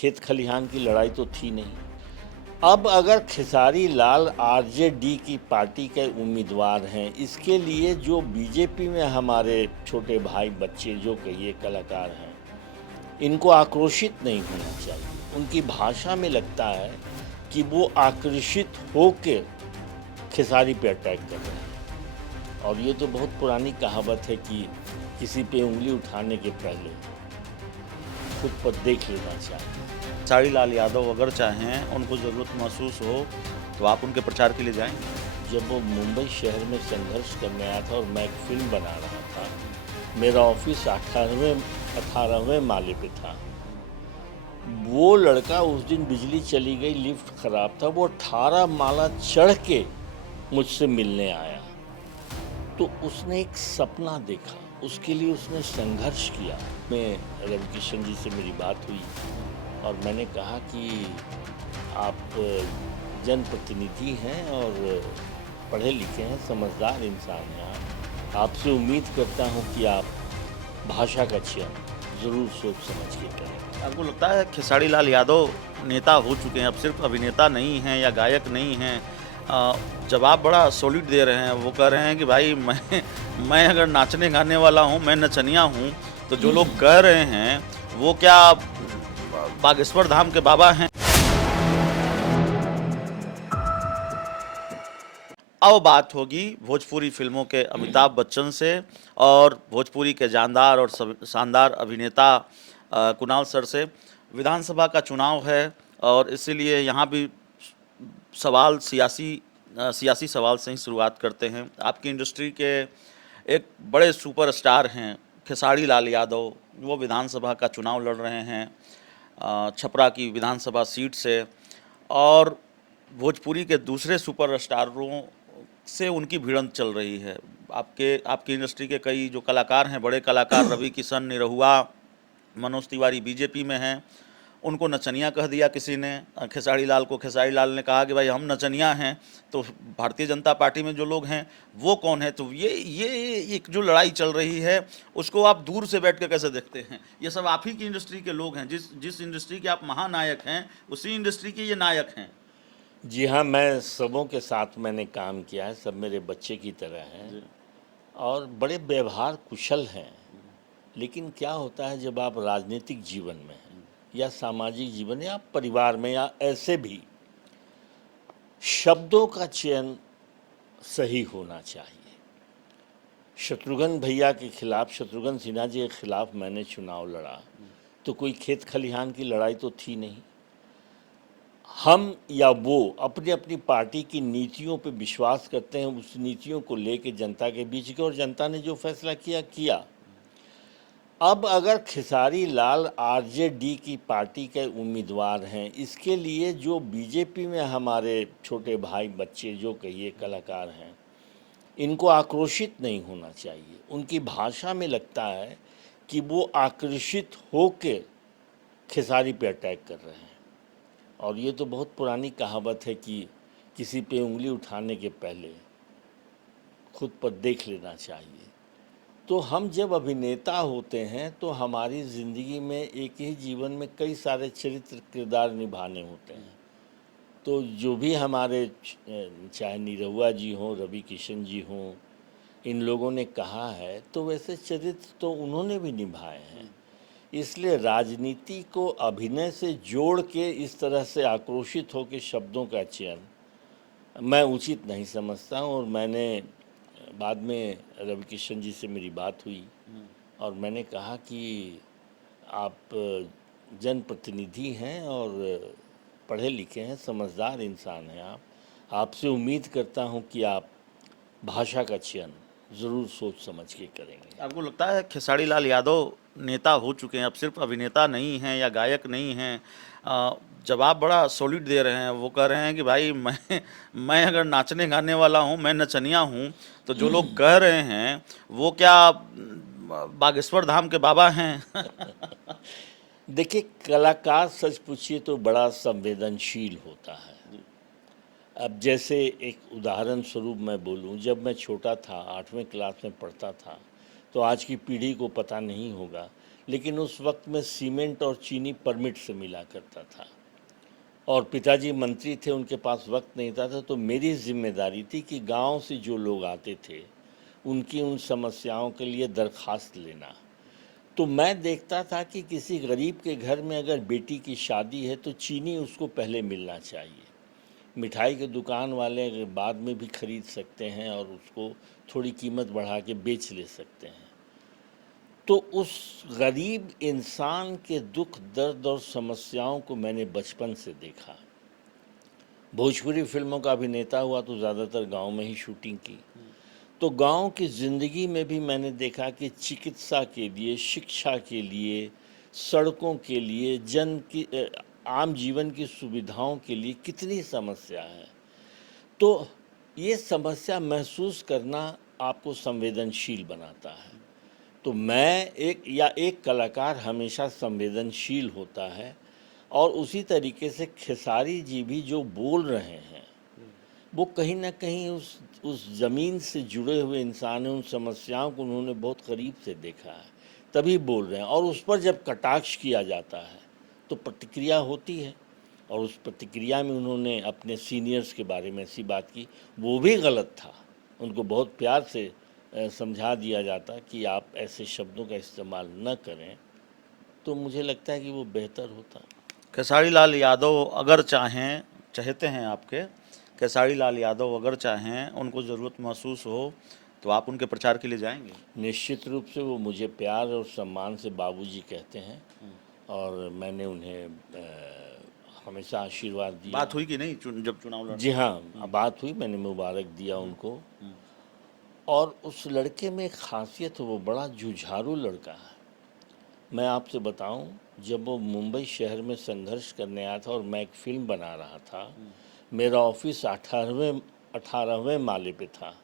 खेत खलिहान की लड़ाई तो थी नहीं। अब अगर खेसारी लाल आरजेडी की पार्टी के उम्मीदवार हैं, इसके लिए जो बीजेपी में हमारे छोटे भाई बच्चे जो कहिए कलाकार हैं, इनको आक्रोशित नहीं होना चाहिए। उनकी भाषा में लगता है कि वो आकर्षित होके खेसारी पे अटैक कर रहे हैं। और ये तो बहुत पुरानी कहावत है कि किसी पे उंगली उठाने के पहले खुद पर देख लेना चाहिए। खेसारी लाल यादव अगर चाहें, उनको ज़रूरत महसूस हो तो आप उनके प्रचार के लिए जाएंगे? जब वो मुंबई शहर में संघर्ष करने आया था और मैं एक फिल्म बना रहा था, मेरा ऑफिस 18वें माले पे था। वो लड़का, उस दिन बिजली चली गई, लिफ्ट खराब था, वो 18 माला चढ़ के मुझसे मिलने आया। तो उसने एक सपना देखा, उसके लिए उसने संघर्ष किया। मैं रविकिशन जी से मेरी बात हुई और मैंने कहा कि आप जनप्रतिनिधि हैं और पढ़े लिखे हैं, समझदार इंसान हैं। आपसे उम्मीद करता हूं कि आप भाषा का चयन ज़रूर सोच समझ के करें। आपको लगता है खेसारी लाल यादव नेता हो चुके हैं, अब सिर्फ अभिनेता नहीं हैं या गायक नहीं हैं? जवाब बड़ा सॉलिड दे रहे हैं। वो कह रहे हैं कि भाई मैं अगर नाचने गाने वाला हूँ, मैं नचनिया हूँ, तो जो लोग कह रहे हैं वो क्या बागेश्वर धाम के बाबा हैं? अब बात होगी भोजपुरी फिल्मों के अमिताभ बच्चन से और भोजपुरी के जानदार और शानदार अभिनेता कुणाल सर से। विधानसभा का चुनाव है और इसीलिए यहाँ भी सवाल सियासी सवाल से ही शुरुआत करते हैं। आपकी इंडस्ट्री के एक बड़े सुपरस्टार हैं खेसारी लाल यादव, वो विधानसभा का चुनाव लड़ रहे हैं छपरा की विधानसभा सीट से, और भोजपुरी के दूसरे सुपरस्टारों से उनकी भिड़ंत चल रही है। आपकी इंडस्ट्री के कई जो कलाकार हैं, बड़े कलाकार रवि किशन, निरहुआ, मनोज तिवारी बीजेपी में हैं, उनको नचनिया कह दिया किसी ने खेसारी लाल को। खेसारी लाल ने कहा कि भाई हम नचनिया हैं, तो भारतीय जनता पार्टी में जो लोग हैं वो कौन है? तो ये एक जो लड़ाई चल रही है, उसको आप दूर से बैठ के कैसे देखते हैं? ये सब आप ही की इंडस्ट्री के लोग हैं, जिस इंडस्ट्री के आप महानायक हैं, उसी इंडस्ट्री के ये नायक हैं। जी हाँ, मैं सबों के साथ मैंने काम किया है, सब मेरे बच्चे की तरह हैं और बड़े व्यवहार कुशल हैं। लेकिन क्या होता है, जब आप राजनीतिक जीवन में हैं या सामाजिक जीवन या परिवार में या ऐसे भी, शब्दों का चयन सही होना चाहिए। शत्रुघ्न भैया के खिलाफ, शत्रुघ्न सिन्हा जी के खिलाफ मैंने चुनाव लड़ा, तो कोई खेत खलिहान की लड़ाई तो थी नहीं। हम या वो अपनी अपनी पार्टी की नीतियों पे विश्वास करते हैं, उस नीतियों को लेके जनता के बीच के, और जनता ने जो फैसला किया किया। अब अगर खेसारी लाल आरजेडी की पार्टी के उम्मीदवार हैं, इसके लिए जो बीजेपी में हमारे छोटे भाई बच्चे जो कहिए कलाकार हैं, इनको आक्रोशित नहीं होना चाहिए। उनकी भाषा में लगता है कि वो आकर्षित होके खेसारी पे अटैक कर रहे हैं। और ये तो बहुत पुरानी कहावत है कि किसी पे उंगली उठाने के पहले खुद पर देख लेना चाहिए। तो हम जब अभिनेता होते हैं तो हमारी ज़िंदगी में एक ही जीवन में कई सारे चरित्र किरदार निभाने होते हैं। तो जो भी हमारे चाहे निरहुआ जी हों, रवि किशन जी हों, इन लोगों ने कहा है, तो वैसे चरित्र तो उन्होंने भी निभाए हैं। इसलिए राजनीति को अभिनय से जोड़ के इस तरह से आक्रोशित होकर शब्दों का चयन मैं उचित नहीं समझता हूँ। और मैंने बाद में रवि किशन जी से मेरी बात हुई और मैंने कहा कि आप जनप्रतिनिधि हैं और पढ़े लिखे हैं, समझदार इंसान हैं। आपसे उम्मीद करता हूँ कि आप भाषा का चयन ज़रूर सोच समझ के करेंगे। आपको लगता है खेसारी लाल यादव नेता हो चुके हैं, अब सिर्फ अभिनेता नहीं हैं या गायक नहीं हैं? जवाब बड़ा सॉलिड दे रहे हैं। वो कह रहे हैं कि भाई मैं अगर नाचने गाने वाला हूँ, मैं नचनिया हूँ, तो जो लोग कह रहे हैं वो क्या बागेश्वर धाम के बाबा हैं? देखिए, कलाकार सच पूछिए तो बड़ा संवेदनशील होता है। अब जैसे एक उदाहरण स्वरूप मैं बोलूं, जब मैं छोटा था, 8वें क्लास में पढ़ता था, तो आज की पीढ़ी को पता नहीं होगा, लेकिन उस वक्त में सीमेंट और चीनी परमिट से मिला करता था और पिताजी मंत्री थे, उनके पास वक्त नहीं था, तो मेरी जिम्मेदारी थी कि गांव से जो लोग आते थे उनकी उन समस्याओं के लिए दरखास्त लेना। तो मैं देखता था कि किसी गरीब के घर में अगर बेटी की शादी है तो चीनी उसको पहले मिलना चाहिए। मिठाई के दुकान वाले बाद में भी खरीद सकते हैं और उसको थोड़ी कीमत बढ़ा के बेच ले सकते हैं। तो उस गरीब इंसान के दुख दर्द और समस्याओं को मैंने बचपन से देखा। भोजपुरी फिल्मों का अभिनेता हुआ तो ज़्यादातर गांव में ही शूटिंग की। तो गांव की ज़िंदगी में भी मैंने देखा कि चिकित्सा के लिए, शिक्षा के लिए, सड़कों के लिए, आम जीवन की सुविधाओं के लिए कितनी समस्या है। तो ये समस्या महसूस करना आपको संवेदनशील बनाता है। तो मैं एक कलाकार हमेशा संवेदनशील होता है और उसी तरीके से खेसारी जी भी जो बोल रहे हैं वो कहीं ना कहीं उस ज़मीन से जुड़े हुए इंसान हैं। उन समस्याओं को उन्होंने बहुत करीब से देखा है, तभी बोल रहे हैं। और उस पर जब कटाक्ष किया जाता है तो प्रतिक्रिया होती है, और उस प्रतिक्रिया में उन्होंने अपने सीनियर्स के बारे में ऐसी बात की, वो भी गलत था। उनको बहुत प्यार से समझा दिया जाता कि आप ऐसे शब्दों का इस्तेमाल न करें, तो मुझे लगता है कि वो बेहतर होता। खेसारी लाल यादव अगर चाहें, चाहते हैं आपके, खेसारी लाल यादव अगर चाहें, उनको ज़रूरत महसूस हो तो आप उनके प्रचार के लिए जाएंगे? निश्चित रूप से वो मुझे प्यार और सम्मान से बाबूजी कहते हैं और मैंने उन्हें हमेशा आशीर्वाद दिया। बात हुई कि नहीं जब चुनाव लड़ा? जी हाँ, बात हुई, मैंने मुबारक दिया उनको। और उस लड़के में एक खासियत है, वो बड़ा जुझारू लड़का है। मैं आपसे बताऊं, जब वो मुंबई शहर में संघर्ष करने आया था और मैं एक फिल्म बना रहा था, मेरा ऑफिस 18वें माले पे था।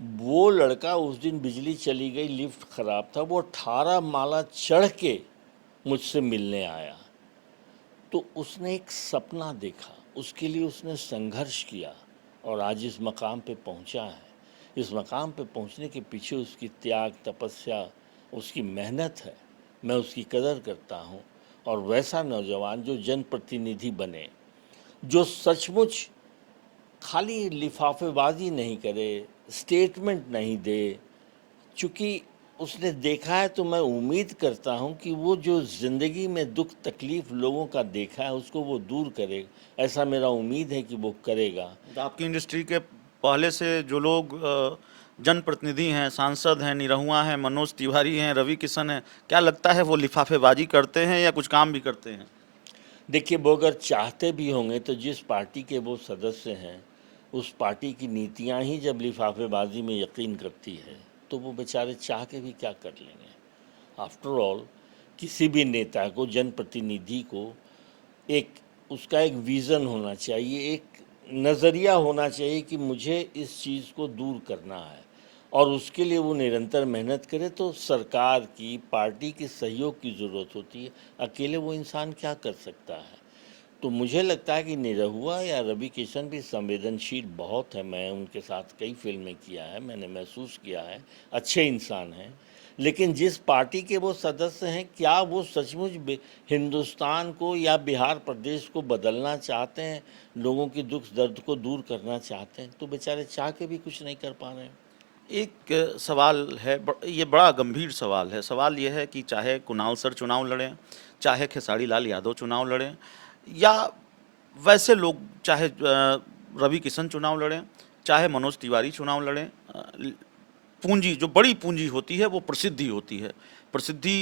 वो लड़का, उस दिन बिजली चली गई, लिफ्ट खराब था, वो 18 माला चढ़ के मुझसे मिलने आया। तो उसने एक सपना देखा, उसके लिए उसने संघर्ष किया और आज इस मकाम पे पहुंचा है। इस मकाम पे पहुंचने के पीछे उसकी त्याग, तपस्या, उसकी मेहनत है। मैं उसकी कदर करता हूं। और वैसा नौजवान जो जनप्रतिनिधि बने, जो सचमुच खाली लिफाफेबाजी नहीं करे, स्टेटमेंट नहीं दे, चूँकि उसने देखा है, तो मैं उम्मीद करता हूं कि वो जो ज़िंदगी में दुख तकलीफ़ लोगों का देखा है उसको वो दूर करे। ऐसा मेरा उम्मीद है कि वो करेगा। तो आपकी इंडस्ट्री के पहले से जो लोग जनप्रतिनिधि हैं, सांसद हैं, निरहुआ हैं, मनोज तिवारी हैं, रवि किशन हैं, क्या लगता है वो लिफाफेबाजी करते हैं या कुछ काम भी करते हैं? देखिए, वो अगर चाहते भी होंगे तो जिस पार्टी के वो सदस्य हैं, उस पार्टी की नीतियां ही जब लिफाफेबाजी में यकीन करती है तो वो बेचारे चाह के भी क्या कर लेंगे। आफ्टर ऑल, किसी भी नेता को, जनप्रतिनिधि को एक उसका एक विज़न होना चाहिए, एक नज़रिया होना चाहिए कि मुझे इस चीज़ को दूर करना है, और उसके लिए वो निरंतर मेहनत करे। तो सरकार की, पार्टी के सहयोग की ज़रूरत होती है। अकेले वो इंसान क्या कर सकता है। तो मुझे लगता है कि निरहुआ या रवि किशन भी संवेदनशील बहुत है। मैं उनके साथ कई फिल्में किया है, मैंने महसूस किया है, अच्छे इंसान हैं। लेकिन जिस पार्टी के वो सदस्य हैं, क्या वो सचमुच हिंदुस्तान को या बिहार प्रदेश को बदलना चाहते हैं, लोगों की दुख दर्द को दूर करना चाहते हैं? तो बेचारे चाह के भी कुछ नहीं कर पा रहे हैं। एक सवाल है, ये बड़ा गंभीर सवाल है। सवाल ये है कि चाहे कुणाल सर चुनाव लड़ें, चाहे खेसारी लाल यादव चुनाव लड़ें, या वैसे लोग, चाहे रवि किशन चुनाव लड़ें, चाहे मनोज तिवारी चुनाव लड़ें, पूंजी, जो बड़ी पूंजी होती है वो प्रसिद्धि होती है। प्रसिद्धि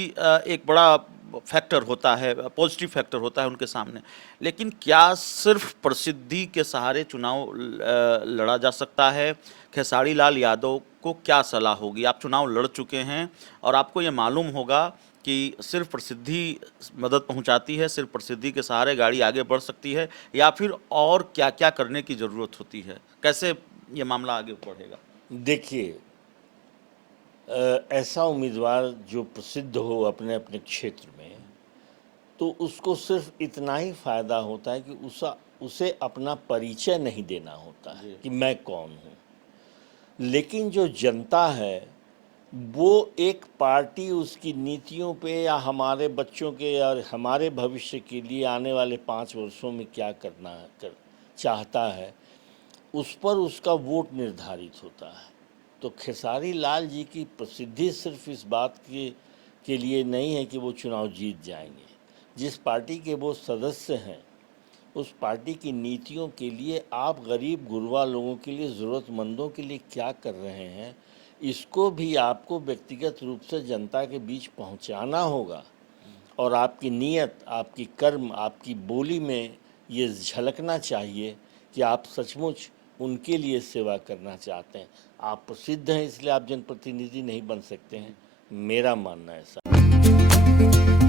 एक बड़ा फैक्टर होता है, पॉजिटिव फैक्टर होता है उनके सामने। लेकिन क्या सिर्फ प्रसिद्धि के सहारे चुनाव लड़ा जा सकता है? खेसारी लाल यादव को क्या सलाह होगी? आप चुनाव लड़ चुके हैं और आपको ये मालूम होगा कि सिर्फ प्रसिद्धि मदद पहुंचाती है, सिर्फ प्रसिद्धि के सहारे गाड़ी आगे बढ़ सकती है, या फिर और क्या-क्या करने की ज़रूरत होती है? कैसे ये मामला आगे बढ़ेगा? देखिए, ऐसा उम्मीदवार जो प्रसिद्ध हो अपने अपने क्षेत्र में, तो उसको सिर्फ इतना ही फ़ायदा होता है कि उसे अपना परिचय नहीं देना होता है कि मैं कौन हूँ। लेकिन जो जनता है वो एक पार्टी उसकी नीतियों पे या हमारे बच्चों के और हमारे भविष्य के लिए आने वाले 5 वर्षों में क्या करना है चाहता है, उस पर उसका वोट निर्धारित होता है। तो खेसारी लाल जी की प्रसिद्धि सिर्फ इस बात के लिए नहीं है कि वो चुनाव जीत जाएंगे। जिस पार्टी के वो सदस्य हैं, उस पार्टी की नीतियों के लिए आप गरीब गुरबा लोगों के लिए, ज़रूरतमंदों के लिए क्या कर रहे हैं, इसको भी आपको व्यक्तिगत रूप से जनता के बीच पहुंचाना होगा। और आपकी नीयत, आपकी कर्म, आपकी बोली में ये झलकना चाहिए कि आप सचमुच उनके लिए सेवा करना चाहते हैं। आप प्रसिद्ध हैं इसलिए आप जनप्रतिनिधि नहीं बन सकते हैं, मेरा मानना है ऐसा।